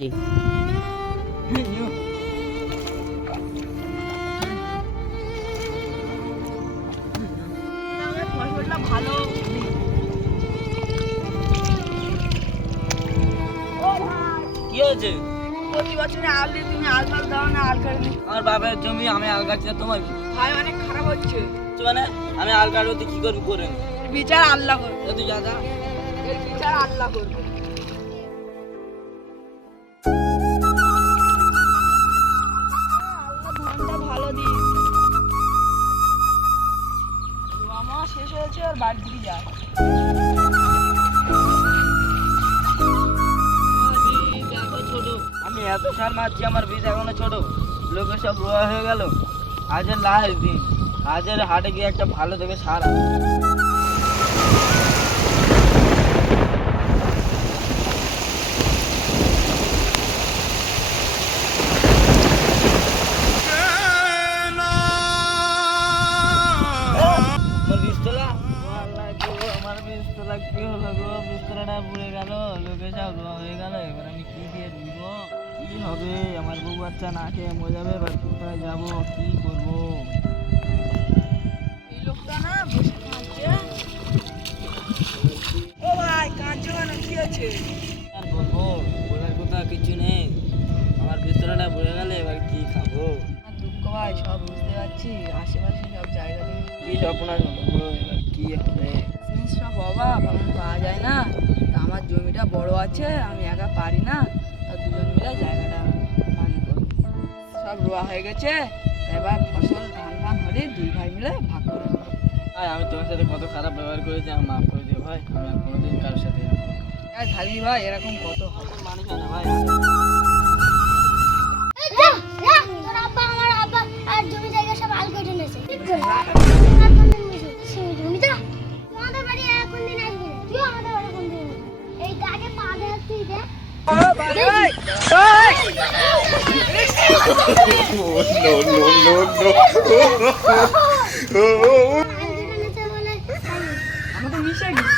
জি। ফসলটা ভালো কি হয়েছে? প্রতি বছরে আল দিয়ে তুমি আল গাছ দাও না, আল কাটবে। আমার বাপের জমি, আমি আল গাছ তোমার ভাই অনেক খারাপ হচ্ছে। মানে আমি আল কাটবো, তুই কি করবি করে? এর বিচার আল্লাহ করবে, তুই যা যা। এর বিচার আল্লাহ করবে। আল্লাহ ধানটা ভালো দিই। আমার শেষ হয়েছে, আর বাড়ির দিকে যা। ছোট, আমি এত সার মারছি, আমার বীজ এখনো ছোট। লোকের সব রোয়া হয়ে গেল। আজের লাস্ট দিন, আজের হাটে গিয়ে একটা ভালো দেখে সার আনবো। আমার বীজতলা, আমার বীজতলা কি হলো গো? বীজতলাটা পুড়ে গেল, লোকে সব রোয়া হয়ে গেল। এবার আমি কি দিয়ে দিব? কি হবে? আমার বউ বাচ্চা না খেয়ে মরে যাবে। এবার কোথায় যাবো, কি করবো? এই লোকটা না বসে কাঁদছে। ও ভাই, কাঁদছো কেন? কি আছে? আর বলবো, বলার কথা কিছু নেই। আমার বীজতলাটা পুড়ে গেলে এবার কি খাবো? আমার দুঃখ ভাই, সব বুঝতে পারছি। আশেপাশে সব জায়গা দিয়ে কি সর্বনাশ হলো গো, এবার কি হবে? জিনিসটা অভাব, আমার পাওয়া যায় না। তা আমার জমিটা বড় আছে, আমি একা পারি না। তা দুজন মিলে জায়গাটা ভাগ করব। সব রোয়া হয়ে গেছে, এবার ফসল ধান ধান হলে দুই ভাই মিলে ভাগ করে নেবো। ভাই, আমি তোমার সাথে কত খারাপ ব্যবহার করেছি, আমি মাফ করে দিও ভাই। আমি আর কোনোদিন কারোর সাথে আর থাকবি ভাই, এরকম কত হবে? মানুষ হয় না ভাই। তোর আব্বা আমার আব্বা আর জমি জায়গা সব আল কেটে নিয়েছে। জমিটা তোমাদের বাড়ি কোন দিন আসবি? তুই আমাদের বাড়ি কোন দিন? এই গাছে পা দে, তুই দে। আমাকে মিশে গেছে।